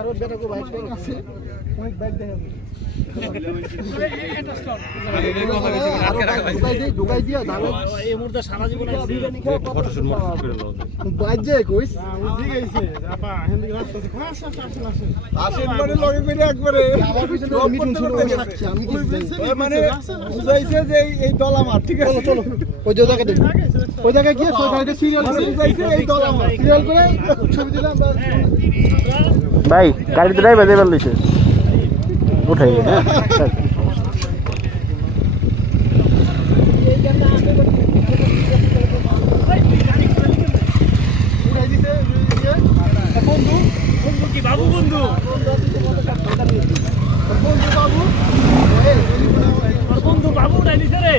আরো বেটা কো বাইক আছে অনেক বাইক দেখা ঢুকাই দিয়া দাঁড়ে এই মুহূর্তে সারা জীবন বাজে কইস জিগাইছে আপা হেন্দি রাস্তা আসেন মানে লগে কইরা একবারে আমার পিছনে মিটুন শুরু হয়ে গেছে আমি মানে বুঝাইছে যে এই দল আমার ঠিক আছে চলো ওই জায়গা দেখ ওই জায়গায় গিয়ে ওই গাড়িটা সিরিয়াল করে বুঝাইছে এই দল আমার সিরিয়াল করে ছবি দিলাম ভাই গাড়িতে ড্রাইভার দেবার লইছে উঠাই হ্যাঁ বন্ধু বন্ধু কি বাবু বন্ধু বন্ধু বাবু বন্ধু বাবু ডাইলিছে রে